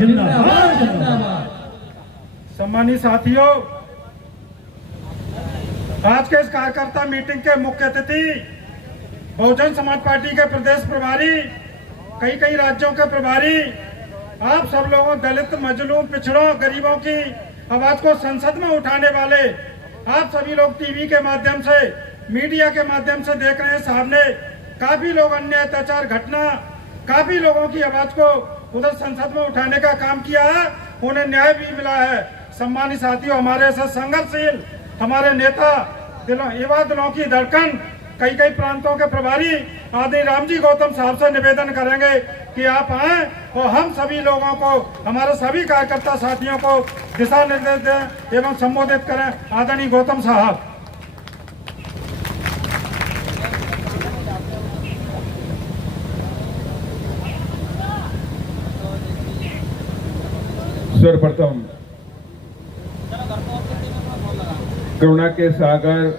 जिंदाबाद जिंदाबाद। सम्मानित साथियों, आज के इस कार्यकर्ता मीटिंग के मुख्य अतिथि बहुजन समाज पार्टी के प्रदेश प्रभारी, कई राज्यों के प्रभारी, आप सब लोगों, दलित, मजलूम, पिछड़ों, गरीबों की आवाज को संसद में उठाने वाले आप सभी लोग टीवी के माध्यम से, मीडिया के माध्यम से देख रहे हैं। सामने काफी लोग अन्य अत्याचार घटना, काफी लोगों की आवाज को उधर संसद में उठाने का काम किया है, उन्हें न्याय भी मिला है। सम्मानित साथियों, हमारे ऐसे संघर्षशील हमारे नेता, युवा दिलों की धड़कन, कई प्रांतों के प्रभारी आदरणीय रामजी गौतम साहब से निवेदन करेंगे कि आप आए और हम सभी लोगों को, हमारे सभी कार्यकर्ता साथियों को दिशा निर्देश दें एवं संबोधित करें। आदरणीय गौतम साहब। सर्वप्रथम करुणा के सागर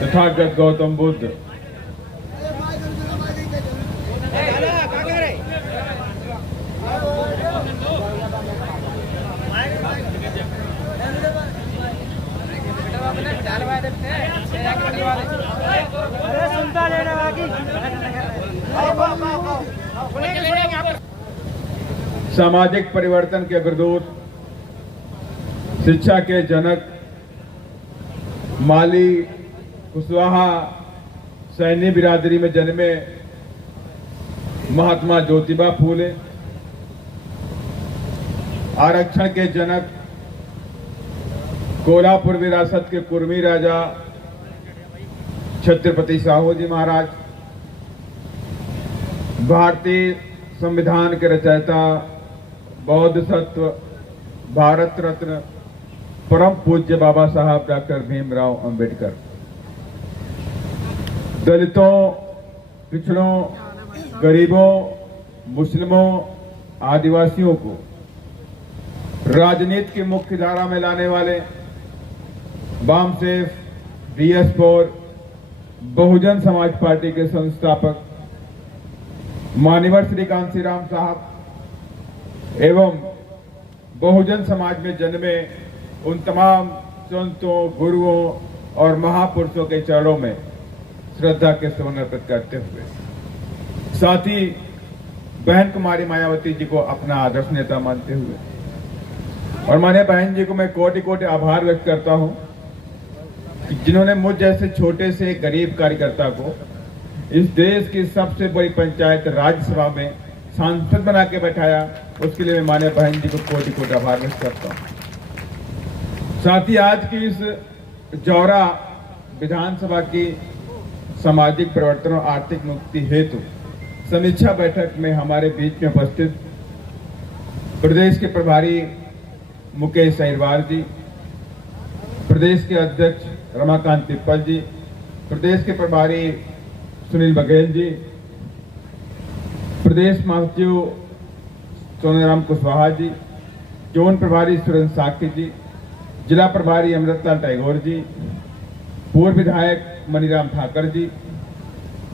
तथागत गौतम बुद्ध सामाजिक परिवर्तन के अग्रदूत, शिक्षा के जनक, माली कुशवाहा सैन्य बिरादरी में जन्मे महात्मा ज्योतिबा फूले, आरक्षण के जनक, कोल्हापुर विरासत के कुर्मी राजा छत्रपति साहू जी महाराज, भारतीय संविधान के रचयिता, बौद्ध सत्व, भारत रत्न, परम पूज्य बाबा साहब डॉक्टर भीमराव अंबेडकर, दलितों, पिछड़ों, गरीबों, मुस्लिमों, आदिवासियों को राजनीति की मुख्य धारा में लाने वाले वामसेफ BS4 बहुजन समाज पार्टी के संस्थापक मान्यवर श्री कांशीराम साहब एवं बहुजन समाज में जन्मे उन तमाम संतों, गुरुओं और महापुरुषों के चरणों में श्रद्धा के सुमन अर्पित करते हुए, साथ ही बहन कुमारी मायावती जी को अपना आदर्श नेता मानते हुए और माननीय बहन जी को मैं कोटि आभार व्यक्त करता हूं कि जिन्होंने मुझ जैसे छोटे से गरीब कार्यकर्ता को इस देश की सबसे बड़ी पंचायत राज्यसभा में सांसद बना के बैठाया, उसके लिए मैं माननीय बहन जी को कोटि आभार व्यक्त करता हूं। साथ ही आज की इस जौरा विधानसभा की सामाजिक परिवर्तन और आर्थिक मुक्ति हेतु समीक्षा बैठक में हमारे बीच में उपस्थित प्रदेश के प्रभारी मुकेश अहिरवार जी, प्रदेश के अध्यक्ष रमाकांत पिप्पल जी, प्रदेश के प्रभारी सुनील बघेल जी, प्रदेश महासचिव सोनाराम कुशवाहा जी, जोन प्रभारी सुरेंद्र साकी जी, जिला प्रभारी अमृतलाल टैगोर जी, पूर्व विधायक मनीराम ठाकर जी,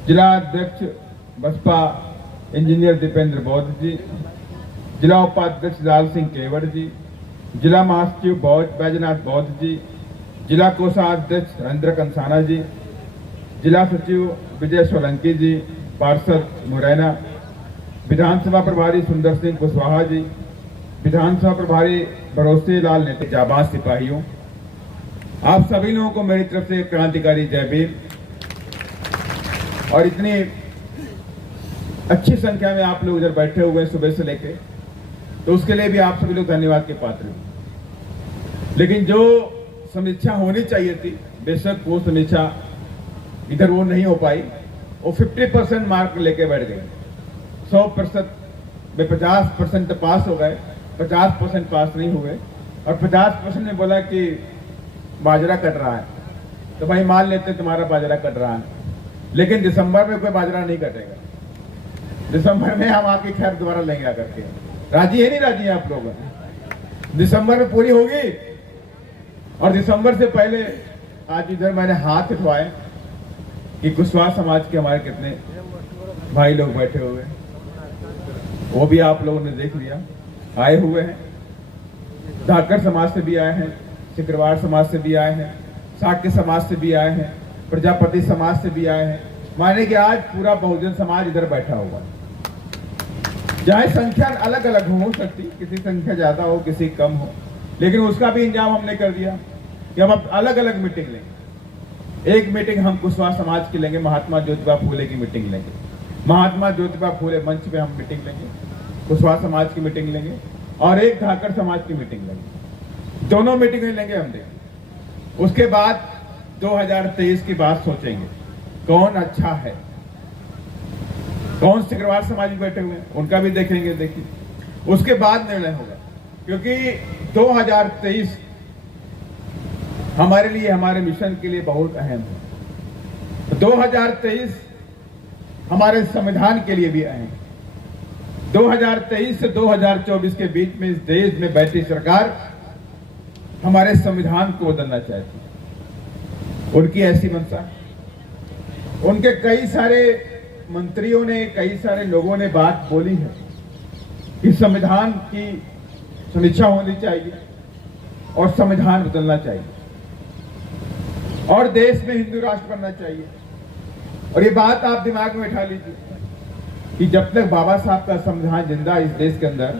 जिला अध्यक्ष बसपा इंजीनियर दीपेंद्र बौद्ध जी, जिला उपाध्यक्ष लाल सिंह केवड़ जी, जिला महासचिव बैजनाथ बौद्ध जी, जिला कोषाध्यक्ष हरेंद्र कंसाना जी, जिला सचिव विजय सोलंकी जी, पार्षद मुरैना, विधानसभा प्रभारी सुंदर सिंह कुशवाहा जी, विधानसभा प्रभारी भरोसे लाल नेता, जाबाज सिपाहियों, आप सभी लोगों को मेरी तरफ से क्रांतिकारी जय भीम। और इतनी अच्छी संख्या में आप लोग इधर बैठे हुए हैं सुबह से लेके, तो उसके लिए भी आप सभी लोग धन्यवाद के पात्र हैं। लेकिन जो समीक्षा होनी चाहिए थी, बेशक वो समीक्षा इधर वो नहीं हो पाई। वो 50% मार्क लेके बैठ गए। 100% में 50% पास हो गए, 50% पास नहीं हुए और 50% में बोला कि बाजरा कट रहा है, तो भाई मान लेते तुम्हारा बाजरा कट रहा है, लेकिन दिसंबर में कोई बाजरा नहीं कटेगा। दिसंबर में हम आपकी खैर दोबारा लेंगे आकर के। राजी है नहीं राजी है आप लोग? दिसंबर में पूरी होगी। और दिसंबर से पहले आज इधर मैंने हाथ उठवाए कि कुशवाहा समाज के हमारे कितने भाई लोग बैठे हुए, वो भी आप लोगों ने देख लिया, आए हुए हैं। धाकर समाज से भी आए हैं, सिकरवार समाज से भी आए हैं, साक्य समाज से भी आए हैं, प्रजापति समाज से भी आए हैं। माने कि आज पूरा बहुजन समाज इधर बैठा हुआ है। चाहे संख्या अलग अलग हो सकती, किसी संख्या ज्यादा हो, किसी कम हो, लेकिन उसका भी इंतजाम हमने कर दिया कि हम अब अलग अलग मीटिंग लेंगे। एक मीटिंग हम कुशवाहा समाज की लेंगे, महात्मा ज्योतिबा फूले की मीटिंग लेंगे। महात्मा ज्योतिबा फूले मंच पे हम मीटिंग लेंगे, कुशवाहा समाज की मीटिंग लेंगे, और एक धाकर समाज की मीटिंग लेंगे। दोनों मीटिंग लेंगे हम देखेंगे। उसके बाद 2023 की बात सोचेंगे, कौन अच्छा है, कौन सिकरवार समाज में बैठे हुए हैं उनका भी देखेंगे। देखिए उसके बाद निर्णय होगा, क्योंकि 2023 हमारे लिए, हमारे मिशन के लिए बहुत अहम है। 2023 हमारे संविधान के लिए भी अहम है। 2023 से 2024 के बीच में इस देश में बैठी सरकार हमारे संविधान को बदलना चाहती है। उनकी ऐसी मंशा, उनके कई सारे मंत्रियों ने, कई सारे लोगों ने बात बोली है कि संविधान की समीक्षा होनी चाहिए और संविधान बदलना चाहिए और देश में हिंदू राष्ट्र बनना चाहिए। और ये बात आप दिमाग में बैठा लीजिए कि जब तक बाबा साहब का संविधान जिंदा इस देश के अंदर,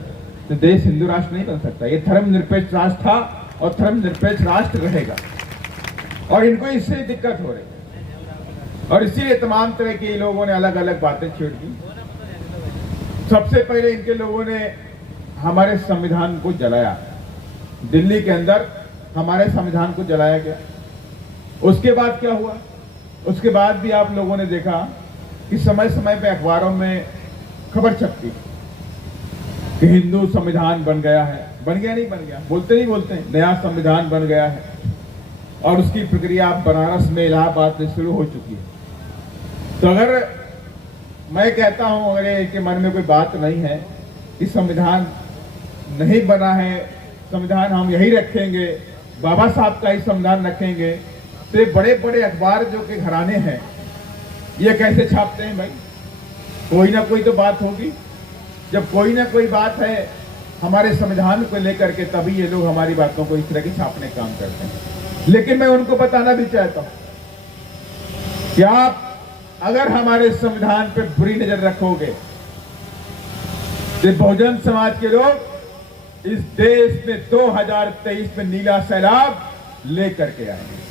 तो देश हिंदू राष्ट्र नहीं बन सकता। ये धर्मनिरपेक्ष राष्ट्र था और धर्मनिरपेक्ष राष्ट्र रहेगा, और इनको इससे दिक्कत हो रही है। और इसीलिए तमाम तरह के लोगों ने अलग अलग बातें छेड़ दी। सबसे पहले इनके लोगों ने हमारे संविधान को जलाया, दिल्ली के अंदर हमारे संविधान को जलाया गया। उसके बाद क्या हुआ? उसके बाद भी आप लोगों ने देखा कि समय समय पे अखबारों में खबर छपती कि हिंदू संविधान बन गया है। बन गया नहीं बन गया, बोलते नहीं बोलते, नया संविधान बन गया है और उसकी प्रक्रिया बनारस में, इलाहाबाद में शुरू हो चुकी है। तो अगर मैं कहता हूं, अगर इनके मन में कोई बात नहीं है कि संविधान नहीं बना है, संविधान हम यही रखेंगे, बाबा साहब का ही संविधान रखेंगे, तो बड़े बड़े अखबार जो के घराने हैं ये कैसे छापते हैं भाई? कोई ना कोई तो बात होगी। जब कोई ना कोई बात है हमारे संविधान को लेकर के, तभी ये लोग हमारी बातों को इस तरह की छापने का काम करते हैं। लेकिन मैं उनको बताना भी चाहता हूं कि आप अगर हमारे संविधान पे बुरी नजर रखोगे तो बहुजन समाज के लोग इस देश में 2023 में नीला सैलाब लेकर के आएंगे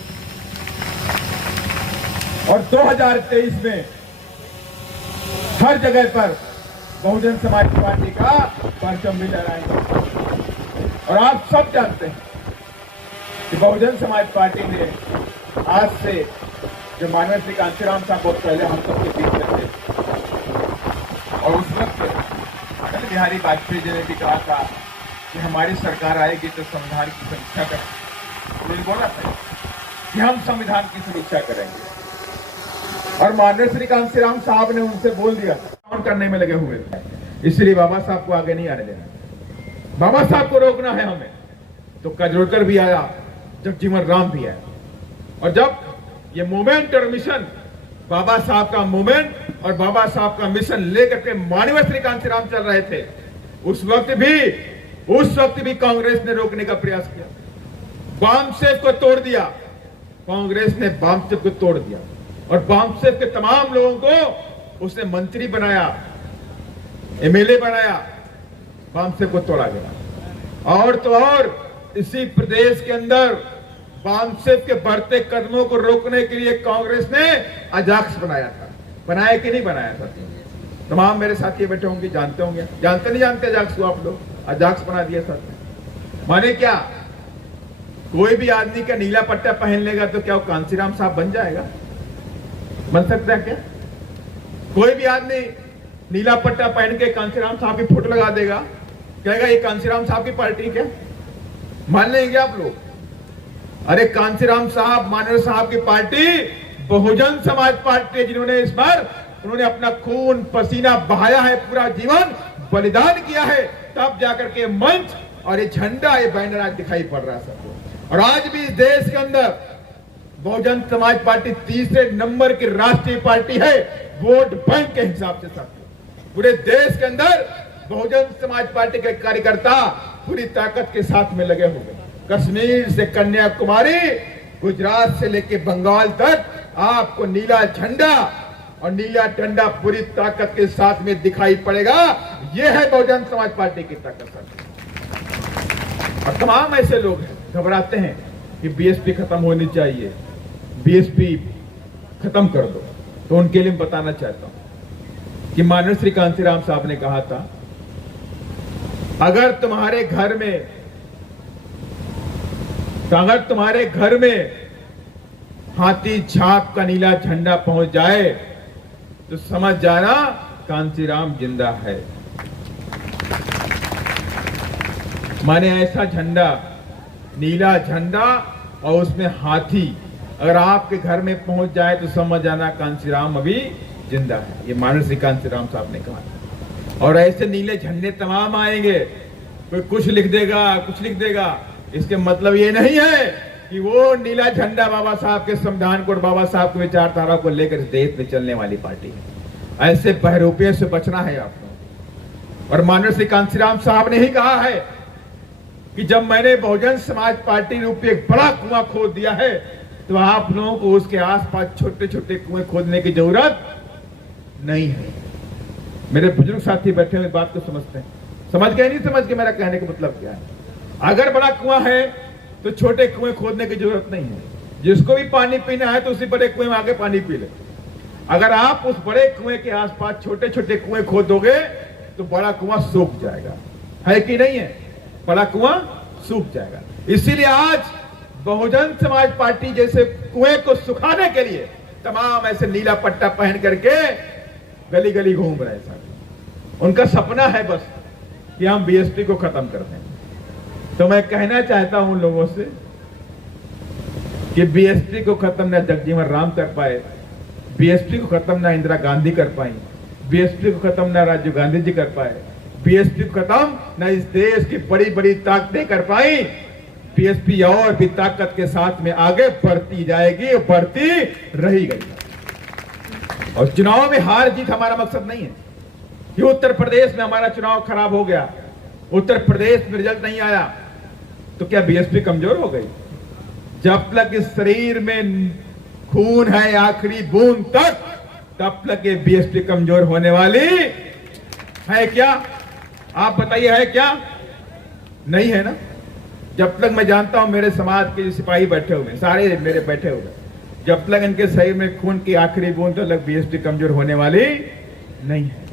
और 2023 में हर जगह पर बहुजन समाज पार्टी का परचम भी लहराएंगे। और आप सब जानते हैं कि बहुजन समाज पार्टी ने आज से, जो माननीय श्री कांशीराम साहब बहुत पहले हम सबके बीच में थे, और उस वक्त अटल बिहारी वाजपेयी जी ने भी कहा था कि हमारी सरकार आएगी तो संविधान की समीक्षा करेंगे। उन्होंने बोला था कि हम संविधान की समीक्षा करेंगे, और माननीय श्री कांशीराम साहब ने उनसे बोल दिया था, करने में लगे हुए थे, इसलिए बाबा साहब को आगे नहीं आने देना, बाबा साहब को रोकना है हमें। तो कजरोलकर भी आया, जगजीवन राम भी आया, और जब ये मूवमेंट और मिशन, बाबा साहब का मूवमेंट और बाबा साहब का मिशन लेकर के माननीय श्री कांशीराम चल रहे थे, उस वक्त भी कांग्रेस ने रोकने का प्रयास किया, बामसेफ को तोड़ दिया। कांग्रेस ने बामसेफ को तोड़ दिया और बामसेफ के तमाम लोगों को उसने मंत्री बनाया, एमएलए बनाया, बामसेफ को तोड़ा गया। और तो और इसी प्रदेश के अंदर बामसेफ के बढ़ते कदमों को रोकने के लिए कांग्रेस ने अजाक्स बनाया था। बनाया कि नहीं बनाया था? तमाम मेरे साथी बैठे होंगे, जानते होंगे, जानते नहीं जानते अजाक्स को आप लोग? अजाक्स बना दिया साथ। माने क्या, कोई भी आदमी का नीला पट्टा पहन लेगा तो क्या वो कांशीराम साहब बन जाएगा? बन सकता है क्या? कोई भी आदमी नीला पट्टा पहन के कांशीराम साहब की फोटो लगा देगा, कहेगा ये कांशीराम साहब की पार्टी क्या? मान लेंगे आप लोग? अरे कांशीराम साहब, माननीय साहब की पार्टी बहुजन समाज पार्टी, जिन्होंने इस बार उन्होंने अपना खून पसीना बहाया है, पूरा जीवन बलिदान किया है, तब जाकर के मंच और ये झंडा, ये बैनर आज दिखाई पड़ रहा है सबको। और आज भी इस देश के अंदर बहुजन समाज पार्टी तीसरे नंबर की राष्ट्रीय पार्टी है वोट बैंक के हिसाब से। सब पूरे देश के अंदर बहुजन समाज पार्टी के कार्यकर्ता पूरी ताकत के साथ में लगे हुए। कश्मीर से कन्याकुमारी, गुजरात से लेकर बंगाल तक आपको नीला झंडा और नीला डंडा पूरी ताकत के साथ में दिखाई पड़ेगा। यह है बहुजन समाज पार्टी की ताकत। और तमाम ऐसे लोग हैं घबराते हैं कि बीएसपी खत्म होनी चाहिए, बीएसपी खत्म कर दो, तो उनके लिए मैं बताना चाहता हूं कि माननीय श्री कांशीराम साहब ने कहा था, अगर तुम्हारे घर में हाथी छाप का नीला झंडा पहुंच जाए तो समझ जाना कांशीराम जिंदा है। माने ऐसा झंडा, नीला झंडा और उसमें हाथी अगर आपके घर में पहुंच जाए तो समझ जाना कांशीराम अभी जिंदा है। ये माननीय श्री कांशीराम साहब ने कहा। और ऐसे नीले झंडे तमाम आएंगे, कोई कुछ लिख देगा, कुछ लिख देगा, इसके मतलब ये नहीं है कि वो नीला झंडा बाबा साहब के संविधान को और बाबा साहब की विचारधारा को लेकर देश में चलने वाली पार्टी है। ऐसे बहरूपियों से बचना है आपको। और माननीय श्री कांशीराम साहब ने ही कहा है कि जब मैंने बहुजन समाज पार्टी रूपी एक बड़ा कुआं खोद दिया है तो आप लोगों को उसके आसपास छोटे छोटे कुएं खोदने की जरूरत नहीं है। मेरे बुजुर्ग साथी बैठे हुए बात को समझते हैं, समझ गए नहीं समझ के मेरा कहने का मतलब क्या है। अगर बड़ा कुआं है तो छोटे कुएं खोदने की जरूरत नहीं है। जिसको भी पानी पीना है तो उसी बड़े कुएं में आके पानी पी ले। अगर आप उस बड़े कुएं के आसपास छोटे छोटे कुएं खोदोगे तो बड़ा कुआं सूख जाएगा, है कि नहीं है? बड़ा कुआं सूख जाएगा। इसीलिए आज बहुजन समाज पार्टी जैसे कुएं को सुखाने के लिए तमाम ऐसे नीला पट्टा पहन करके गली गली घूम रहे हैं साथ। उनका सपना है बस कि हम बीएसपी को खत्म कर दें। तो मैं कहना चाहता हूं लोगों से कि बीएसपी को खत्म ना जगजीवन राम कर पाए, बीएसपी को खत्म ना इंदिरा गांधी कर पाई, बीएसपी को खत्म ना राजीव गांधी जी कर पाए, बीएसपी को खत्म ना इस देश की बड़ी बड़ी ताकतें कर पाई। बीएसपी और भी ताकत के साथ में आगे बढ़ती जाएगी और बढ़ती रहेगी। और चुनाव में हार जीत हमारा मकसद नहीं है कि उत्तर प्रदेश में हमारा चुनाव खराब हो गया, उत्तर प्रदेश में रिजल्ट नहीं आया तो क्या बीएसपी कमजोर हो गई? जब तक इस शरीर में खून है आखिरी बूंद तक, तब तक ये बीएसपी कमजोर होने वाली है क्या? आप बताइए, है क्या? नहीं है ना। जब तक मैं जानता हूं मेरे समाज के सिपाही बैठे हुए, सारे मेरे बैठे हुए, जब तक इनके शरीर में खून की आखिरी बूंद तक बीएसपी कमजोर होने वाली नहीं है।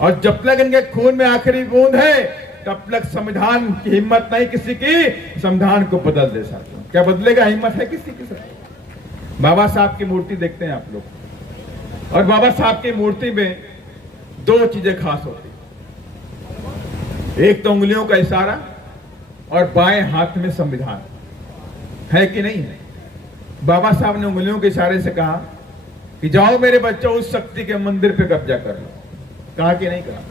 और जब तक इनके खून में आखिरी बूंद है तब तक संविधान की हिम्मत नहीं किसी की संविधान को बदल दे सकते। क्या बदलेगा? हिम्मत है किसी की? बाबा साहब की मूर्ति देखते हैं आप लोग, और बाबा साहब की मूर्ति में दो चीजें खास होती, एक तो उंगलियों का इशारा और बाएं हाथ में संविधान, है कि नहीं है? बाबा साहब ने उंगलियों के इशारे से कहा कि जाओ मेरे बच्चों उस शक्ति के मंदिर पे कब्जा कर लो। कहा कि नहीं कहा?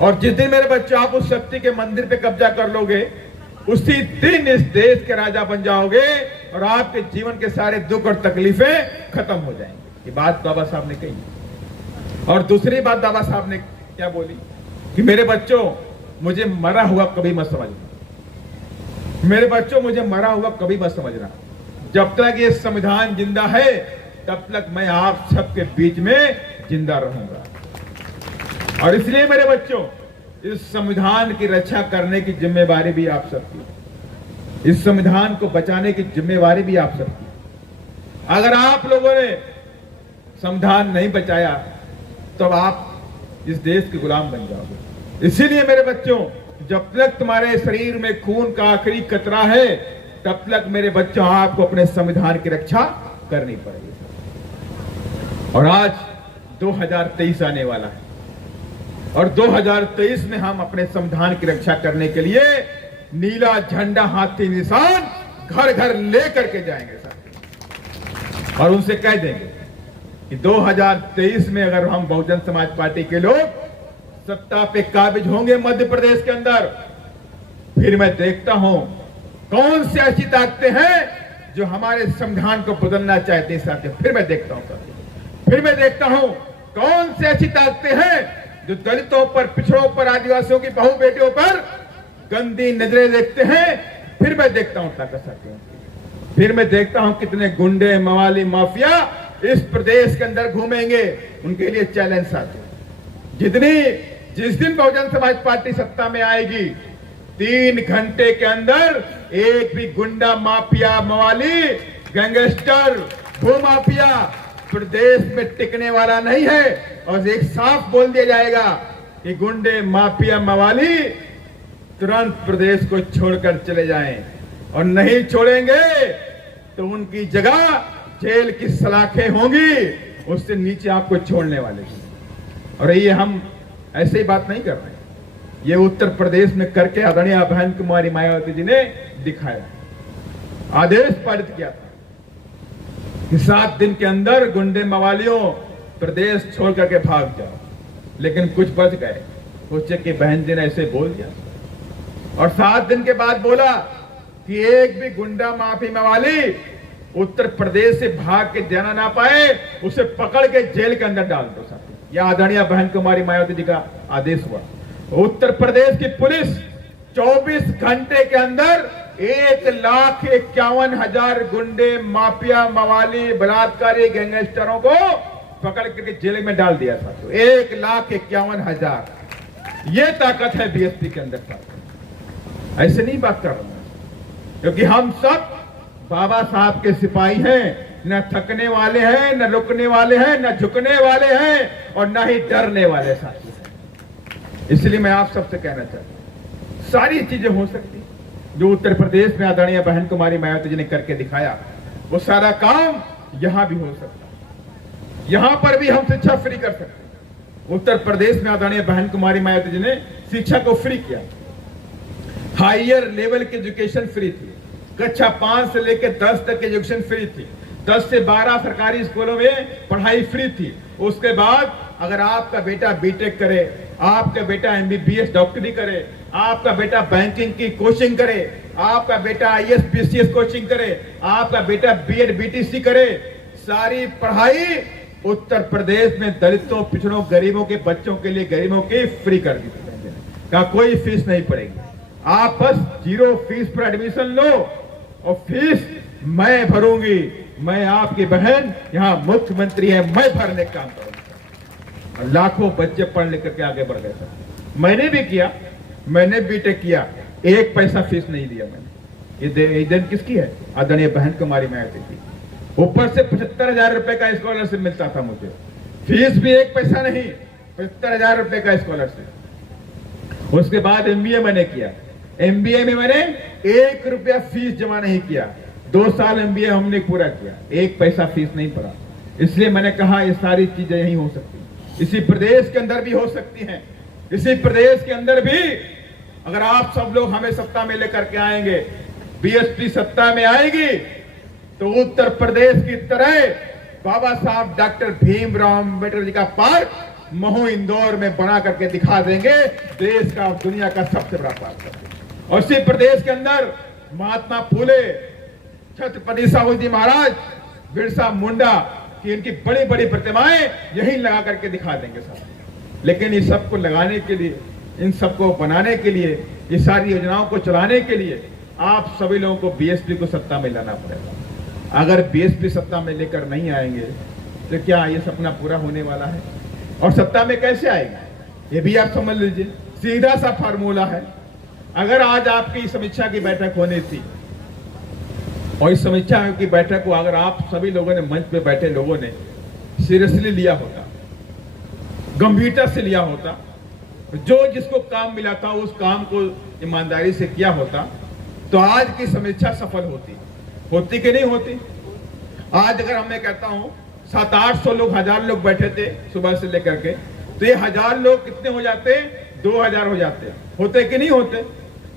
और जिस दिन मेरे बच्चों आप उस शक्ति के मंदिर पे कब्जा कर लोगे उसी दिन इस देश के राजा बन जाओगे और आपके जीवन के सारे दुख और तकलीफें खत्म हो जाएंगी। ये बात बाबा साहब ने कही। और दूसरी बात बाबा साहब ने क्या बोली कि मेरे बच्चों मुझे मरा हुआ कभी मत समझना, मेरे बच्चों मुझे मरा हुआ कभी मत समझना। जब तक ये संविधान जिंदा है तब तक मैं आप सबके बीच में जिंदा रहूंगा। और इसलिए मेरे बच्चों इस संविधान की रक्षा करने की जिम्मेवारी भी आप सबकी, इस संविधान को बचाने की जिम्मेवारी भी आप सबकी। अगर आप लोगों ने संविधान नहीं बचाया तो आप इस देश के गुलाम बन जाओगे। इसीलिए मेरे बच्चों जब तक तुम्हारे शरीर में खून का आखिरी कतरा है तब तक मेरे बच्चों आपको अपने संविधान की रक्षा करनी पड़ेगी। और आज 2023 आने वाला है और 2023 में हम अपने संविधान की रक्षा करने के लिए नीला झंडा हाथी निशान घर घर लेकर के जाएंगे साथ, और उनसे कह देंगे कि 2023 में अगर हम बहुजन समाज पार्टी के लोग सत्ता पे काबिज होंगे मध्य प्रदेश के अंदर, फिर मैं देखता हूं कौन सी ऐसी ताकतें हैं जो हमारे संविधान को बदलना चाहते हैं साथियों। फिर मैं देखता हूं साथियों, फिर मैं देखता हूं कौन सी ऐसी ताकतें हैं जो दलितों पर, पिछड़ों पर, आदिवासियों की बहू बेटियों पर गंदी नजरें देखते हैं, फिर मैं देखता हूं ताकत साथियों की। फिर मैं देखता हूं कितने गुंडे, मवाली, माफिया इस प्रदेश के अंदर घूमेंगे। उनके लिए चैलेंज साथियों, जिस दिन बहुजन समाज पार्टी सत्ता में आएगी, 3 घंटे के अंदर एक भी गुंडा, माफिया, मवाली, गैंगस्टर, भूमाफिया प्रदेश में टिकने वाला नहीं है। और एक साफ बोल दिया जाएगा कि गुंडे, माफिया, मवाली तुरंत प्रदेश को छोड़कर चले जाएं, और नहीं छोड़ेंगे तो उनकी जगह जेल की सलाखें होंगी, उससे नीचे आपको छोड़ने वाले हैं। और ये हम ऐसे ही बात नहीं कर रहे हैं, ये उत्तर प्रदेश में करके आदरणीय बहन कुमारी मायावती जी ने दिखाया, आदेश पारित किया था कि 7 दिन के अंदर गुंडे, मवालियों प्रदेश छोड़ करके भाग जाओ। लेकिन कुछ बच गए, सोचे कि बहन जी ने ऐसे बोल दिया, और 7 दिन के बाद बोला कि एक भी गुंडा, माफी, मवाली उत्तर प्रदेश से भाग के जाना ना पाए, उसे पकड़ के जेल के अंदर डाल दो साथी। यह आदरणीय बहन कुमारी मायावती जी का आदेश हुआ। उत्तर प्रदेश की पुलिस 24 घंटे के अंदर 1,51,000 गुंडे, माफिया, मवाली, बलात्कारी, गैंगस्टरों को पकड़ करके जेल में डाल दिया साथियों। 1,51,000। ये ताकत है बीएसपी के अंदर साथियों। ऐसे नहीं बात कर रहा हूं, क्योंकि हम सब बाबा साहब के सिपाही हैं, न थकने वाले हैं, न रुकने वाले हैं, न झुकने वाले हैं, और न ही डरने वाले साथी हैं। इसलिए मैं आप सबसे कहना चाहता हूं, सारी चीजें हो सकती जो उत्तर प्रदेश में आदरणीय बहन कुमारी मायावती जी ने करके दिखाया, वो सारा काम यहां भी हो सकता है। यहां पर भी हम शिक्षा फ्री कर सकते हैं। उत्तर प्रदेश में आदरणीय बहन कुमारी मायावती जी ने शिक्षा को फ्री किया। हायर लेवल की एजुकेशन फ्री थी, कक्षा 5 से लेकर 10 तक की एजुकेशन फ्री थी, 10 से 12 सरकारी स्कूलों में पढ़ाई फ्री थी। उसके बाद अगर आपका बेटा बीटेक करे, आपका बेटा एमबीबीएस डॉक्टरी करे, आपका बेटा बैंकिंग की कोचिंग करे, आपका बेटा आईएएस पीसीएस कोचिंग करे, आपका बेटा बीएड बीटीसी करे, सारी पढ़ाई उत्तर प्रदेश में दलितों, पिछड़ों, गरीबों के बच्चों के लिए, गरीबों की फ्री कर दी का कोई फीस नहीं पड़ेगी। आप बस 0 फीस पर एडमिशन लो, और फीस मैं भरूंगी। मैं आपकी बहन यहाँ मुख्यमंत्री है, मैं भरने का काम करूंगा। और लाखों बच्चे पढ़ लिख करके आगे बढ़ गए सर। मैंने भी किया, मैंने बीटेक किया, 1 पैसा फीस नहीं दिया मैंने। ये दिन किसकी है? आदरणीय बहन कुमारी मायावती की। ऊपर से 75,000 रुपए का स्कॉलरशिप मिलता था मुझे, फीस भी 1 पैसा नहीं, 75,000 रुपए का स्कॉलरशिप। उसके बाद एमबीए मैंने किया, एमबीए में मैंने 1 रुपया फीस जमा नहीं किया। 2 साल एमबीए हमने पूरा किया, 1 पैसा फीस नहीं पड़ा। इसलिए मैंने कहा ये सारी चीजें यही हो सकती, इसी प्रदेश के अंदर भी हो सकती हैं। इसी प्रदेश के अंदर भी अगर आप सब लोग हमें सत्ता में लेकर के आएंगे, बीएसपी सत्ता में आएगी, तो उत्तर प्रदेश की तरह बाबा साहब डॉक्टर भीमराव अम्बेडकर जी का पार्क महू इंदौर में बना करके दिखा देंगे, देश का और दुनिया का सबसे बड़ा पार्क। और इसी प्रदेश के अंदर महात्मा फूले, छत्रपति साहू जी महाराज, बिरसा मुंडा की इनकी बड़ी बड़ी प्रतिमाएं यहीं लगा करके दिखा देंगे साहब। लेकिन इस सबको लगाने के लिए, इन सबको बनाने के लिए, ये सारी योजनाओं को चलाने के लिए आप सभी लोगों को बीएसपी को सत्ता में लाना पड़ेगा। अगर बीएसपी सत्ता में लेकर नहीं आएंगे तो क्या ये सपना पूरा होने वाला है? और सत्ता में कैसे आएगा ये भी आप समझ लीजिए, सीधा सा फार्मूला है। अगर आज आपकी समीक्षा की बैठक होनी थी, और इस समीक्षा की बैठक को अगर आप सभी लोगों ने, मंच पे बैठे लोगों ने सीरियसली लिया होता, गंभीरता से लिया होता, जो जिसको काम मिला था उस काम को ईमानदारी से किया होता, तो आज की समीक्षा सफल होती कि नहीं होती? आज अगर मैं कहता हूं 700-800 लोग, 1000 लोग बैठे थे सुबह से लेकर के, तो ये 1000 लोग कितने हो जाते? 2000 हो जाते। होते कि नहीं होते?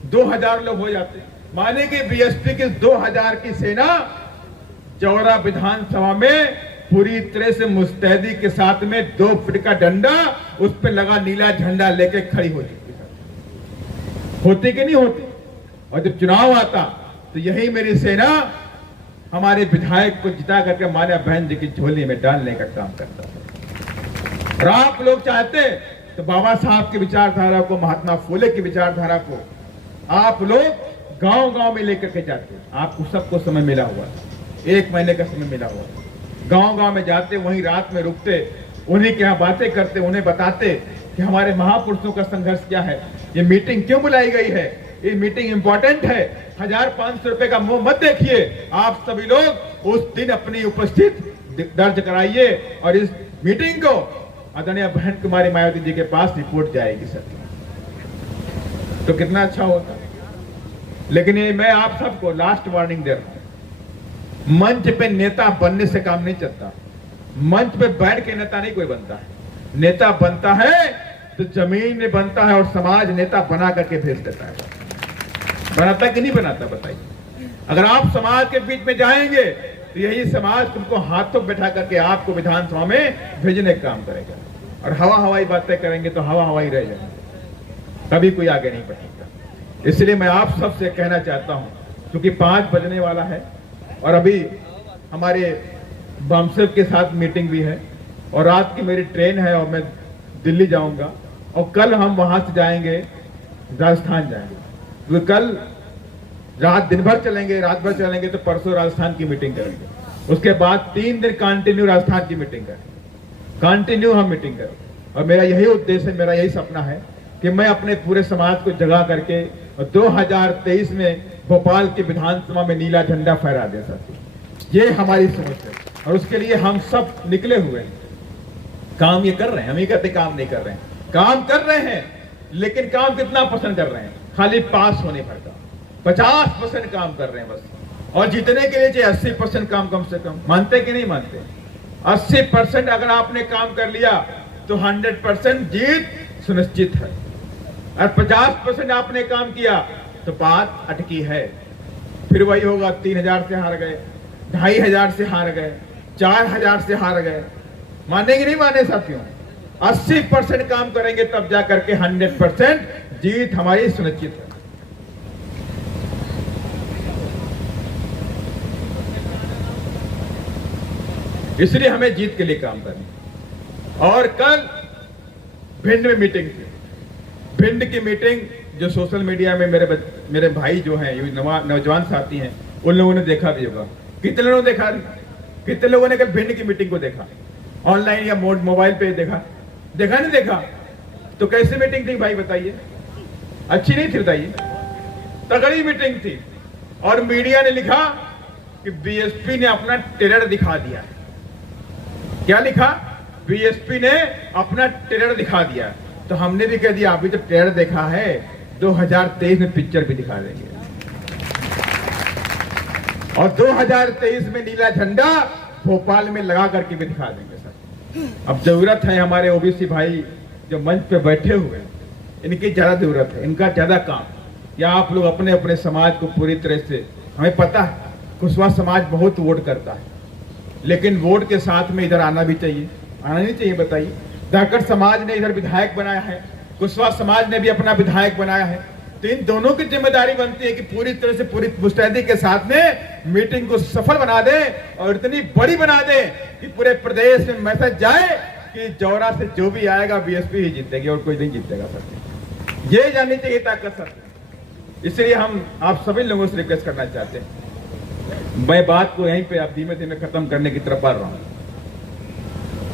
2000 लोग हो जाते। माने कि बीएसपी की 2000 की सेना जौरा विधानसभा में पूरी तरह से मुस्तैदी के साथ में 2 फुट का डंडा, उस पर लगा नीला झंडा लेके खड़ी हो जाती। होती कि नहीं होती? और जब चुनाव आता तो यही मेरी सेना हमारे विधायक को जिता करके माल्या बहन जी की झोली में डालने का काम करता है। और आप लोग चाहते तो बाबा साहब की विचारधारा को, महात्मा फुले की विचारधारा को आप लोग गांव-गांव में लेकर के जाते। आपको सबको समय मिला हुआ, 1 महीने का समय मिला हुआ। गांव-गांव में जाते, वहीं रात में रुकते, उन्हीं के यहाँ बातें करते, उन्हें बताते कि हमारे महापुरुषों का संघर्ष क्या है, ये मीटिंग क्यों बुलाई गई है, ये मीटिंग इंपॉर्टेंट है। 1500 रुपए का मुंह मत देखिए। आप सभी लोग उस दिन अपनी उपस्थिति दर्ज कराइए और इस मीटिंग को आदरणीय बहन कुमारी मायावती जी के पास रिपोर्ट जाएगी सर, तो कितना अच्छा होता। लेकिन ये मैं आप सबको लास्ट वार्निंग दे रहा हूं, मंच पे नेता बनने से काम नहीं चलता। मंच पे बैठ के नेता नहीं कोई बनता है। नेता बनता है तो जमीन में बनता है और समाज नेता बना करके भेज देता है। बनाता कि नहीं बनाता बताइए। अगर आप समाज के बीच में जाएंगे तो यही समाज तुमको हाथों बैठा करके आपको विधानसभा में भेजने का काम करेगा। और हवा हवाई बातें करेंगे तो हवा हवाई रह जाएंगे, कभी कोई आगे नहीं बढ़ेगा। इसलिए मैं आप सबसे कहना चाहता हूं, क्योंकि 5 बजने वाला है और अभी हमारे बामसेब के साथ मीटिंग भी है और रात की मेरी ट्रेन है और मैं दिल्ली जाऊंगा और कल हम वहां से जाएंगे राजस्थान जाएंगे। तो कल रात दिन भर चलेंगे, रात भर चलेंगे तो परसों राजस्थान की मीटिंग करेंगे। उसके बाद 3 दिन कंटिन्यू राजस्थान की मीटिंग करेंगे, कंटिन्यू हम मीटिंग करें। और मेरा यही उद्देश्य है, मेरा यही सपना है कि मैं अपने पूरे समाज को जगा करके 2023 में भोपाल की विधानसभा में नीला झंडा फहरा दे सके। ये हमारी सोच है और उसके लिए हम सब निकले हुए हैं। काम ये कर रहे हैं, हम ही कहते काम नहीं कर रहे हैं, काम कर रहे हैं। लेकिन काम कितना % कर रहे हैं? खाली पास होने भर का 50% काम कर रहे हैं बस। और जीतने के लिए चाहिए 80% काम कम से कम। मानते कि नहीं मानते? 80% अगर आपने काम कर लिया तो 100% जीत सुनिश्चित है। और 50% आपने काम किया तो बात अटकी है। फिर वही होगा, 3000 से हार गए, 2500 से हार गए, 4000 से हार गए। मानेंगे नहीं माने साथियों? 80% काम करेंगे तब जा करके 100% जीत हमारी सुनिश्चित है। इसलिए हमें जीत के लिए काम करना। और कल भिंड में मीटिंग थी। भिंड की मीटिंग जो सोशल मीडिया में मेरे भाई जो हैं, नौजवान साथी हैं, उन लोगों ने देखा भी होगा। कितने लोगों ने देखा? कितने लोगों ने कल भिंड की मीटिंग को देखा? ऑनलाइन या मोबाइल पे देखा? देखा नहीं देखा? तो कैसी मीटिंग थी भाई बताइए? अच्छी नहीं थी बताइए? तगड़ी मीटिंग थी। और मीडिया ने लिखा कि बीएसपी ने अपना टेरर दिखा दिया। क्या लिखा? बीएसपी ने अपना टेरर दिखा दिया। तो हमने भी कह दिया अभी तो टेरर देखा है, 2023 में पिक्चर भी दिखा देंगे। और 2023 में नीला झंडा भोपाल में लगा करके भी दिखा देंगे सर। अब जरूरत है हमारे ओबीसी भाई जो मंच पे बैठे हुए, इनकी ज्यादा जरूरत है, इनका ज्यादा काम। या आप लोग अपने अपने समाज को पूरी तरह से, हमें पता है कुशवाहा समाज बहुत वोट करता है, लेकिन वोट के साथ में इधर आना भी चाहिए, आना नहीं चाहिए बताइए? धाकड़ समाज ने इधर विधायक बनाया है, कुशवाहा समाज ने भी अपना विधायक बनाया है। तो इन दोनों की जिम्मेदारी बनती है कि पूरी तरह से, पूरी मुस्तैदी के साथ में मीटिंग को सफल बना दे और इतनी बड़ी बना दे कि पूरे प्रदेश में मैसेज जाए कि जौरा से जो भी आएगा बीएसपी ही जीतेगी और कोई नहीं जीतेगा सर। ये जाननी चाहिए ताकत सर। इसलिए हम आप सभी लोगों से रिक्वेस्ट करना चाहते हैं। मैं बात को यहीं पे आप धीमे धीमे खत्म करने की तरफ बढ़ रहा हूं।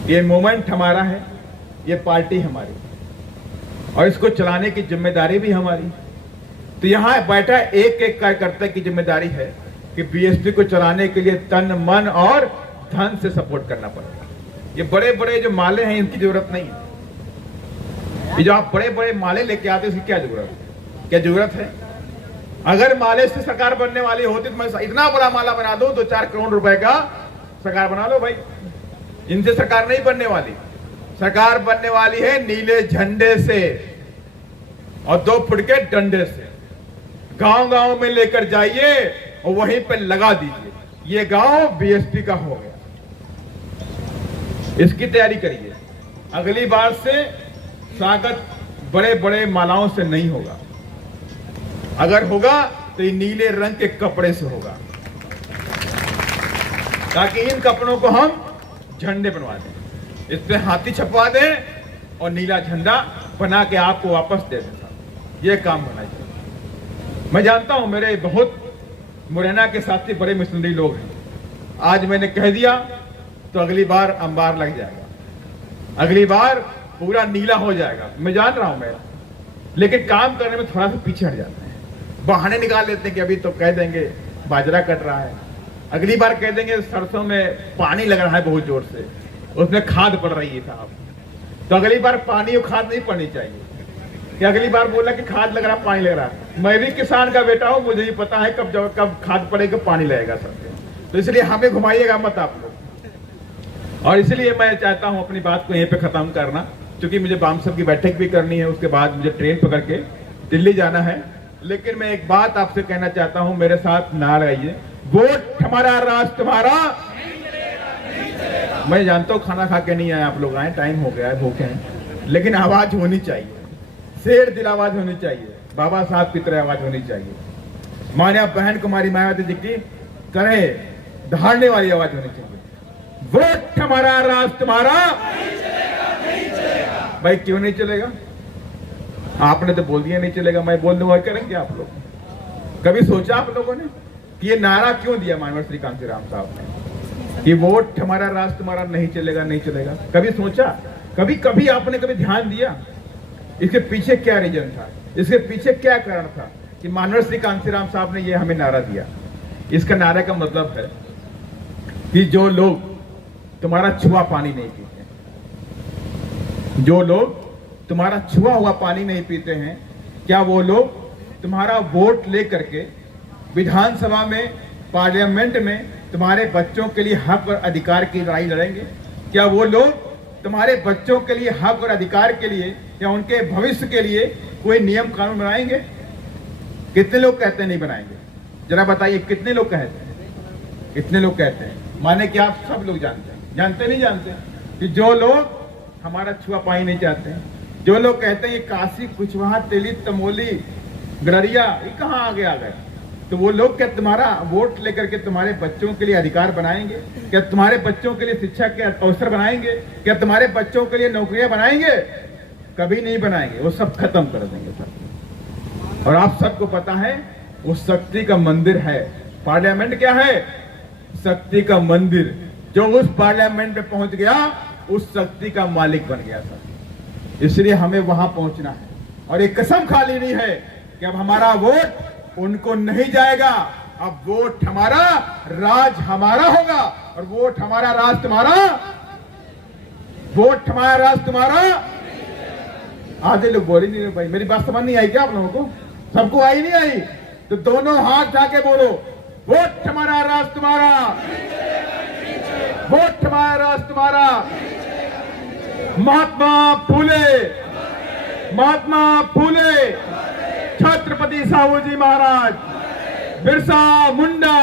ये मोमेंट हमारा है, ये पार्टी हमारी, और इसको चलाने की जिम्मेदारी भी हमारी। तो यहां बैठा एक एक कार्यकर्ता की जिम्मेदारी है कि बीएसपी को चलाने के लिए तन मन और धन से सपोर्ट करना पड़ेगा। ये बड़े बड़े जो माले हैं इनकी जरूरत नहीं है। ये जो आप बड़े बड़े माले लेके आते हैं इसकी क्या जरूरत है? क्या जरूरत है? अगर माले से सरकार बनने वाली होती तो मैं इतना बड़ा माला बना दूं, 2-4 करोड़ रुपए का सरकार बना लो भाई। इनसे सरकार नहीं बनने वाली। सरकार बनने वाली है नीले झंडे से और 2 फुट के डंडे से। गांव गांव में लेकर जाइए और वहीं पे लगा दीजिए। ये गांव बीएसपी का हो गया। इसकी तैयारी करिए। अगली बार से स्वागत बड़े बड़े मालाओं से नहीं होगा। अगर होगा तो ये नीले रंग के कपड़े से होगा, ताकि इन कपड़ों को हम झंडे बनवा दें, इस पे हाथी छपवा दें और नीला झंडा बना के आपको वापस दे दें साहब। ये काम होना चाहिए। मैं जानता हूं मेरे बहुत मुरैना के साथी बड़े मिशनरी लोग हैं। आज मैंने कह दिया तो अगली बार अंबार लग जाएगा, अगली बार पूरा नीला हो जाएगा, मैं जान रहा हूं मेरा। लेकिन काम करने में थोड़ा सा पीछे हट जाते हैं, बहाने निकाल लेते हैं कि अभी तो कह देंगे बाजरा कट रहा है, अगली बार कह देंगे सरसों में पानी लग रहा है बहुत जोर से, उसमें खाद पड़ रही है साहब। तो अगली बार पानी और खाद नहीं पड़नी चाहिए कि अगली बार बोला कि खाद लग रहा पानी लग रहा। मैं भी किसान का बेटा हूं, मुझे ही पता है कब खाद पड़ेगा पानी लगेगा सर। तो इसलिए हमें घुमाइएगा मत आप लोग। और इसलिए मैं चाहता हूं अपनी बात को यहीं पे खत्म करना, क्योंकि मुझे बामसब की बैठक भी करनी है, उसके बाद मुझे ट्रेन पकड़ के दिल्ली जाना है। लेकिन मैं एक बात आपसे कहना चाहता हूं, मेरे साथ ना लगाइए, वोट हमारा राज तुम्हारा। मैं जानता हूं खाना खा के नहीं आए आप लोग, आए टाइम हो गया है, भूखे हैं, लेकिन आवाज होनी चाहिए, शेर दिल आवाज होनी चाहिए, बाबा साहब की तरह आवाज होनी चाहिए, मान्या बहन कुमारी मायावती जी की तरह धारने वाली आवाज होनी चाहिए। वोट हमारा राज तुम्हारा। भाई क्यों नहीं चलेगा? आपने तो बोल दिया नहीं चलेगा, मैं बोल दूंगा, करेंगे आप लोग? कभी सोचा आप लोगों ने कि ये नारा क्यों दिया माननीय श्री कांशीराम साहब ने कि वोट हमारा राज तुम्हारा, नहीं चलेगा नहीं चलेगा? कभी सोचा? कभी आपने कभी ध्यान दिया इसके पीछे क्या रीजन था, इसके पीछे क्या कारण था कि माननीय श्री कांशीराम साहब ने ये हमें नारा दिया? इसका नारे का मतलब है कि जो लोग तुम्हारा छुआ पानी नहीं पीते, जो लोग तुम्हारा छुआ हुआ पानी नहीं पीते हैं, क्या वो लोग तुम्हारा वोट लेकर के विधानसभा में, पार्लियामेंट में तुम्हारे बच्चों के लिए हक और अधिकार की लड़ाई लड़ेंगे? क्या वो लोग तुम्हारे बच्चों के लिए हक और अधिकार के लिए या उनके भविष्य के लिए कोई नियम कानून बनाएंगे? कितने लोग कहते हैं नहीं बनाएंगे? जरा बताइए कितने लोग कहते हैं? कितने लोग कहते हैं? माने कि आप सब लोग जानते हैं, जानते नहीं जानते कि जो लोग हमारा छुआ पानी नहीं चाहते हैं, जो लोग कहते हैं ये काशी कुचवाहा तेली तमोली गड़रिया ये कहाँ आगे आ गए, तो वो लोग क्या तुम्हारा वोट लेकर के तुम्हारे बच्चों के लिए अधिकार बनाएंगे? क्या तुम्हारे बच्चों के लिए शिक्षा के अवसर बनाएंगे? क्या तुम्हारे बच्चों के लिए नौकरियां बनाएंगे? कभी नहीं बनाएंगे, वो सब खत्म कर देंगे सब। और आप सबको पता है वो शक्ति का मंदिर है, पार्लियामेंट क्या है? शक्ति का मंदिर। जो उस पार्लियामेंट में पहुंच गया उस शक्ति का मालिक बन गया था। इसलिए हमें वहां पहुंचना है और एक कसम खा लेनी है कि अब हमारा वोट उनको नहीं जाएगा, अब वोट हमारा, राज हमारा होगा। और वोट हमारा राज तुम्हारा, वोट हमारा राज तुम्हारा। आधे लोग बोले नहीं भाई, मेरी बात समझ नहीं आई क्या आप लोगों को? सबको आई नहीं आई? तो दोनों हाथ उठा के बोलो, वोट हमारा राज तुम्हारा, वोट हमारा राज तुम्हारा। महात्मा फूले, महात्मा फूले, छत्रपति साहू जी महाराज, बिरसा मुंडा।